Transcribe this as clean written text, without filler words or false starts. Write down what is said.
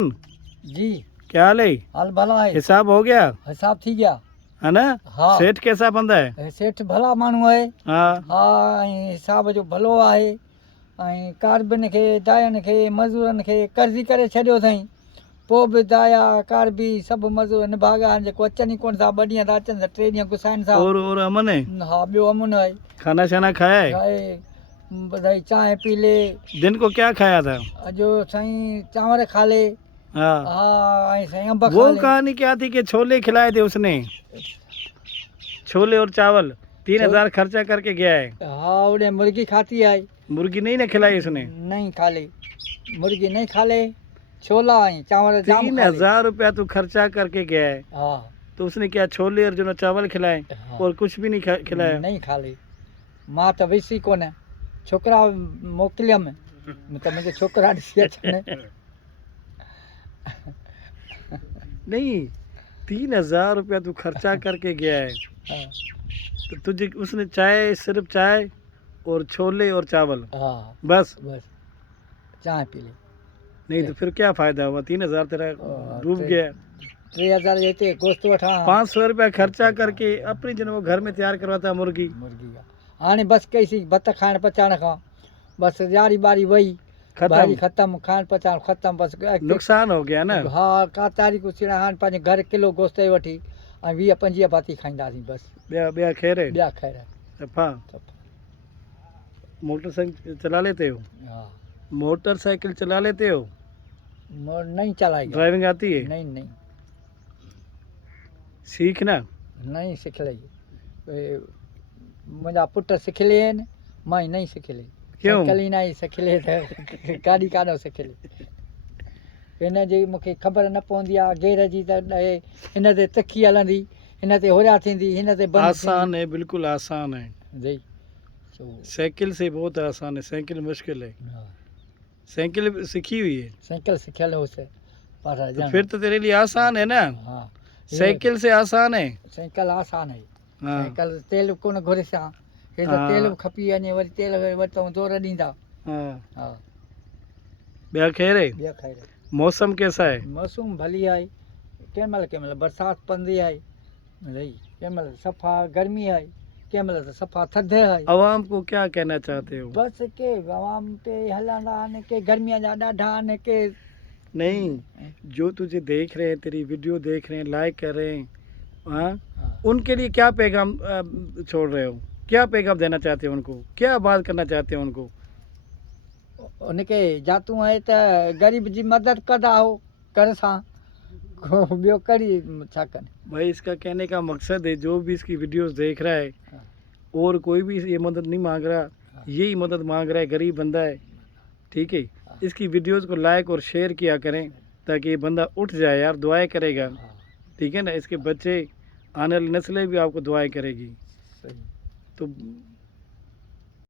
जी क्या हाल है? हाल भला है। हिसाब हो गया हिसाब थी गया है ना? हाँ। सेठ कैसा बंदा है? सेठ भला माण्हू है। हाँ हाँ ऐं हिसाब जो भलो आहे ऐं कार्बिन खे दायनि खे मज़दूरनि खे कर्ज़ी करे छॾियो अथई। पोइ बि दाया कार बि सभु मज़दूर निभागा आहिनि जेको अचनि ई कोन था। 2 ॾींहं था अचनि त 3 ॾींहं गुसाइनि था। और अमन है? हा ॿियो अमुन आहे। खाना शाना खाया है? चाहे ॿुधाई चांहि पी ले। दिन को क्या खाया था? अॼु साईं चांवर खा ले। हाँ हाँ ऐं साईं अंब खा वो ले। कहानी क्या थी कि छोले खिलाए थे उसने, छोले और चावल 3000 खर्चा करके गया है। हाँ उन्हें मुर्गी खाती है। मुर्गी नहीं ना खिलाई उसने? नहीं खा ले, मुर्गी नहीं खा ले, छोला है चावल जाम खा ले। 3000 रुपया तू खर्चा करके गया है हाँ तो उसने क्या छोले और जो चावल खिलाए? हाँ। और कुछ भी नहीं खिलाया? नहीं खा ले। मां तो विसी कोने छोकरा मोकलियम तो मुझे छोकरा ॾिसी अचनि। नहीं 3000 रुपया तू खर्चा करके गया है हाँ तो तुझे उसने चाय, सिर्फ चाय और छोले और चावल हाँ बस? बस चाय पी ले। नहीं तो फिर क्या फायदा हुआ? 3000 तेरा डूब गया। 3000 जेते गोश्त वठा 500 रुपया खर्चा करके अपनी जन वो घर में तैयार करवाता मुर्गी। मुर्गी का हाणे बस कैसी भत खाइण पचाइण खां बस यारी बारी वही भाॼी खत्म, ख़त्म खाइण पचाइण ख़त्म बस। नुकसान हो गया ना। हाँ का तारीख़ सिड़ा हाणे पंहिंजे घर किलो गोश्त जी वठी ऐं 20-25 भाती खाईंदासीं बस। ॿिया खैर है? ॿिया ख़ैर सफ़ा। मोटरसाइकिल चला लेते हो? हाँ मोटरसाइकिल चला लेते हो? नहीं चलाएगा। ड्राइविंग आती है? नहीं नहीं सीखना। नहीं सिख लई। मुंहिंजा पुट सिखले आहिनि मां ई नहीं सिखले। क्यों? साइकिल ई न आई सिखले त गाॾी कान सिखले। हिन जी मूंखे ख़बर न पवंदी आहे गेर जी त हिन ते तिखी हलंदी, हिन ते होरा थींदी, हिन ते बंदि आसान है, बिल्कुल आसान है। जी साइकिल से बहुत आसान है, साइकिल मुश्किल है। हाँ साइकिल सीखी हुई है साइकिल सिखियल हुउसि पर तो फिर तो तेरे लिए आसान है ना। हाँ साइकिल से आसान है। साइकिल आसान है। हाँ साइकिल तेल कोन घुरिसां हे त हाँ। तेल बि खपी वञे वरी तेल वरितऊं ज़ोर ॾींदा। हाँ हा ॿिया खैर है? ॿिया ख़ैर मौसम कैसा है? मौसम भली आहे। कंहिं महिल बरसाति पवंदी आहे रही, कंहिं महिल सफ़ा गर्मी आहे, कंहिं महिल त सफ़ा थधि आहे। आवाम को क्या कहना चाहते हो? बस के आवाम पे हलंदा आहिनि के गर्मीअ जा ॾाढा आहिनि के नहीं, जो तुझे देख रहे हैं, तेरी वीडियो देख रहे हैं, लाइक कर रहे हैं, हाँ, हाँ। उनके लिए क्या पैगाम छोड़ रहे हो? क्या पैगाम देना चाहते हो उनको? क्या बात करना चाहते हो उनको? उनखे जातू आहे त ग़रीब जी मदद कंदा हो कर सां ॿियो करी छा कनि। भाई इसका कहने का मकसद है जो भी इसकी वीडियोस देख रहा है हाँ। और कोई भी ये मदद नहीं मांग रहा, यही मदद मांग रहा है, गरीब बंदा है, ठीक है। इसकी वीडियोस को लाइक और शेयर किया करें ताकि ये बंदा उठ जाए यार, दुआएं करेगा, ठीक है ना। इसके बच्चे, आने वाली नस्लें भी आपको दुआएं करेगी। सही। तो